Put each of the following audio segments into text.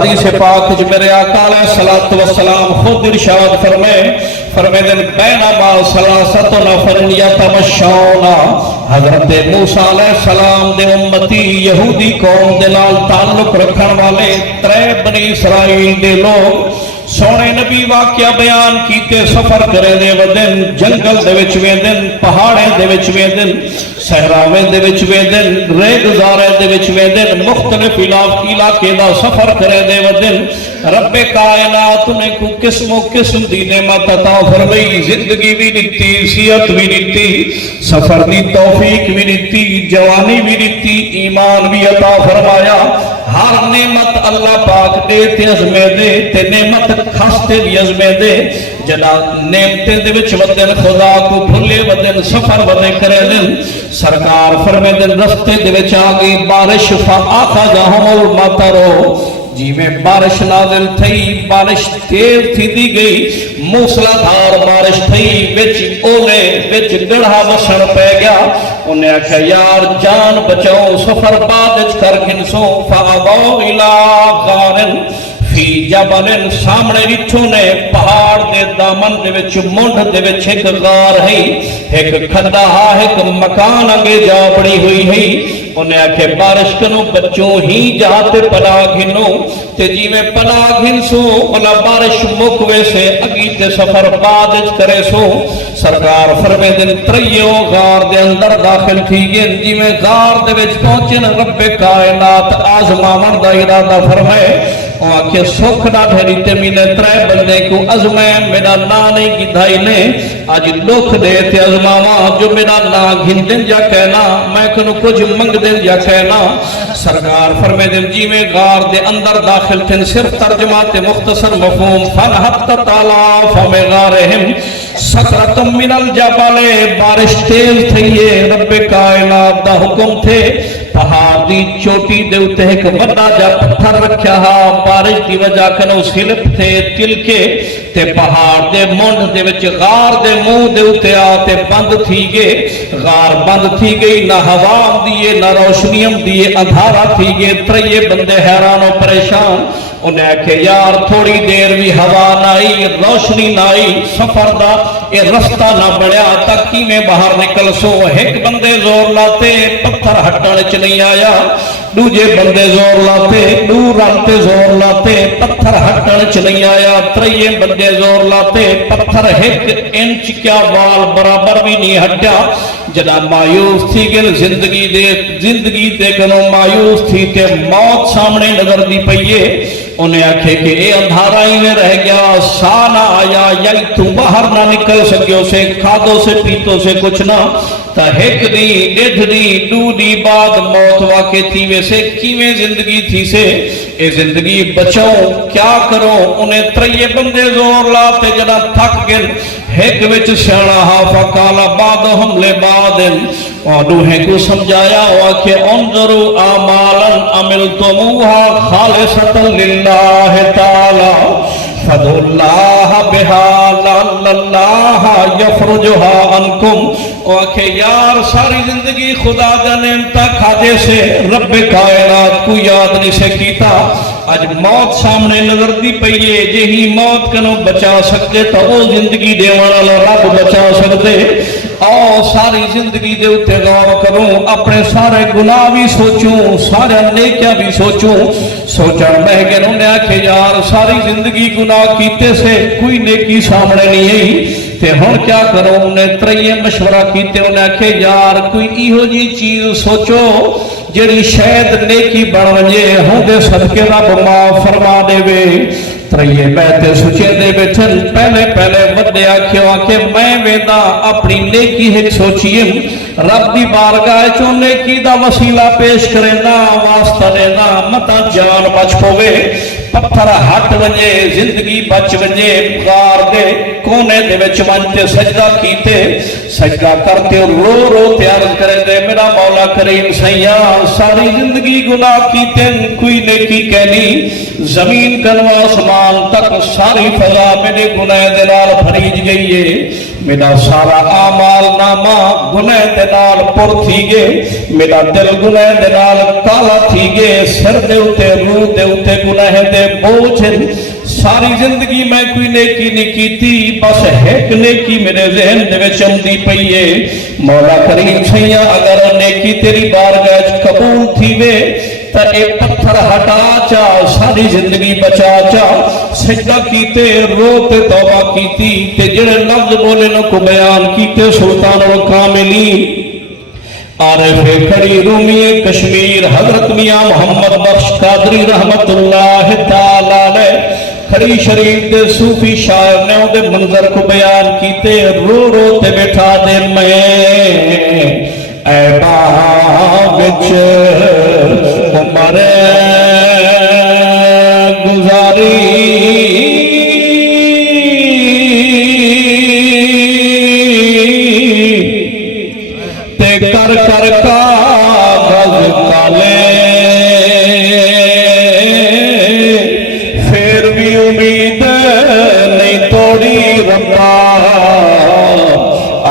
हदीस पाक च मेरे आका अलैहिस्सलातु वस्सलाम खुद इरशाद फरमाए दिन बैनमा सलासतुन नफरन यतमशौना हजरत मूसा अलैहिस्सलाम दे उम्मती यहूदी कौम दे नाल ताल्लुक रखण वाले त्रै बनी इसराइल दे लोग सोने नबी वाक्या बयान कीते सफर करे दे वदन जंगल दे विच वेंदन पहाड़े दे विच वेंदन सहरावे दे विच वेंदन रेगुजारे दे विच वेंदन मुख्तलिफ इलाके दा सफर करे दे वदन रब्बे कायनात ने को किस्मो किस्म दी नेमत अता फरमाई जिंदगी भी दित्ती सेहत भी दित्ती सफर दी तौफीक भी दित्ती जवानी भी दित्ती ईमान भी अता फरमाया हर नेमत अल्लाह पाक दे ते अज़मे दे ते नेमत खास्ते भी अज़मे दे जना नेमते दे विच वदन खुदा को भूले वदन सफर वदे करे दिन सरकार फरमे दिन रस्ते दे विच आ गई बारिश फ़अख़ज़हुमुल मतरो जिमें बारिश नाज़िल थई बारिश तेज थी गई मूसलाधार बारिश थी विच ओले विच गढ़ा वसण पै गया उन्हें आख्या यार जान बचाओ सफर बाद कर गिनसो फ़अवौ इला गारिन फी जबलिन सामने रिठो ने पहाड़ दे दामन दे विच मुंड दे विच एक गार है एक खड्डा एक मकान अगे जा पड़ी हुई है उन्हें आखे बारिश कनो बच्चों ही जाते पला घिनो ते जिमें पला घिनसो पला बारिश मुकवे से अगी ते सफर बाद करे सो सरकार फरमे दिन त्रयो गार दे अंदर दाखिल थी गए जिमें गार दे विच पहुंचे रब्बे कायनात आजमावन दा इरादा फरमाए आखे सुख ना ढेरी ते मीने त्रै बंदे को अजमे मेरा ना नहीं गिधाई ने आज दुख दे ते अजमावा जो मेरा ना घिन दिन जा कहना मैं कनु कुछ मंग दिन जा कहना सरकार फरमे दिन जिवें गार दे अंदर दाखिल थे सिर्फ तर्जमा ते मुख्तसर मफहूम फन हत्ता ताला फमे गारहिम सकरतम मिनल जबले बारिश तेज थई है रब्बे कायनात दा हुक्म थे पहाड़ दी चोटी दे उत्ते एक बड़ा जा पत्थर रखया हा बारिश की वजह कनो स्लिप थे तिलके ते पहाड़ दे मुंड दे विच गार दे मुंह दे उत्ते आ ते बंद थी गए गार बंद थी गई ना हवा दिए ना रोशनी दिए अंधारा थी गए त्रये बंदे हैरान और परेशान उन्हें आखे यार थोड़ी देर भी हवा ना आई रोशनी ना आई सफर दा ये रास्ता ना बढ़िया तक की में बाहर निकल सो एक बंदे जोर लाते पत्थर हटने च नहीं आया दूजे बंदे जोर लाते दूर आते जोर लाते पत्थर हटने च नहीं आया त्रये बंदे जोर लाते पत्थर एक इंच क्या वाल बराबर भी नहीं हटा जदा मायूस थी गल जिंदगी दे कनो मायूस थी ते मौत सामने नजर दी पईए उन्हें आखे कि ये अंधारा ही में रह गया सा ना आया या तू बाहर ना निकल सकियो से खादो से पीतो से कुछ ना ता एक दी डेढ़ दी दू दी बाद मौत वाके थी वैसे किवें जिंदगी थी से ये जिंदगी बचाओ क्या करो उन्हें त्रये बंदे जोर लाते जदा थक गए एक विच सियाणा हा फकाला बाद हमले बादन और दूहे को समझाया वाके उनजरु आमालन अमिलतुमुहा खालिसतन लिल्लाह ताला फदुल्लाह बिहा लल्लाह यफरुजुहा अनकुम वाके यार सारी जिंदगी खुदा दा नेमता खादे से रब्बे कायनात को याद नहीं से कीता आज मौत सामने नजर दी पईए जे ही मौत कनो बचा सकते तो वो जिंदगी देवन वाला रब बचा सकते आओ सारी जिंदगी दे उत्ते गौर करूं अपने सारे गुनाह भी सोचूं सारे नेकियां भी सोचूं सोचण बह गए उन्हें आखे यार सारी जिंदगी गुनाह कीते से कोई नेकी सामने नहीं आई ते हुण क्या करो उन्हें त्रये मशवरा कीते उन्हें आखे यार कोई इहो जी चीज सोचो जेड़ी शायद नेकी बन वजे होंदे सदके रब माफ फरमा देवे त्रये बैठे सुचे दे बैठन पहले पहले वड्डे आख्यो आखे मैं वेदा अपनी नेकी एक सोचिए रब दी बारगाह चो नेकी दा वसीला पेश करेंदा वास्ता देना मता जान बच पवे पत्थर हट वजे जिंदगी बच वजे गार दे कोने दे विच वंते सजदा कीते सजदा करते रो रो प्यार करे दे मेरा मौला करीम सैया सारी जिंदगी गुनाह कीते कोई नेकी कहनी जमीन कनवा आसमान तक सारी फजा मेरे गुनाह दे नाल भरीज गई है मेरा सारा आमाल नामा गुनाह दे नाल पुर थी गए, मेरा दिल गुनाह दे नाल काला थी गए, सिर दे उते रूह दे उते गुनाह दे बोझ। सारी जिंदगी मैं कोई नेकी नहीं कीती, बस एक नेकी मेरे ज़हन दे विच आउंदी पई है। मौला करीम सैया अगर नेकी तेरी बारगाह च कबूल थीवे तो ये पत्थर हटा चा, सारी जिंदगी बचा चा, सजदा कीते, रोते तौबा कीती, ते जिहड़े लफ्ज बोले न को बयान कीते सुल्तान उल कामिलीन आरिफ़े खड़ी रूमी कश्मीर हजरत मियां मोहम्मद बख्श कादरी रहमतुल्लाह तआला अलैह खड़ी शरीफ दे सूफी शायर ने उहदे मंजर को बयान कीते, रो रो ते बैठा दे मैं ऐबा विच उमर गुजारी ते कर कर कागज काले, फिर भी उम्मीद नहीं तोड़ी रब्बा,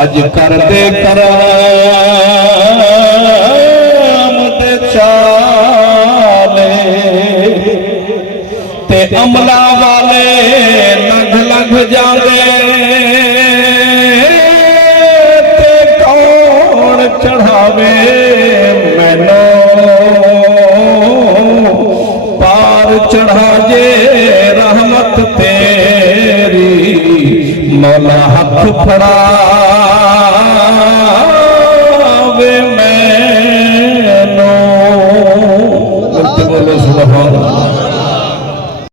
अज कर दे करम ते चाले, ते अमला वाले लंघ लंघ जावे, ते कौन चढ़ावे मैनो पार चढ़ा जे रहमत तेरी, मौला हथ फड़ावे मैनो। बोलो सुभान अल्लाह।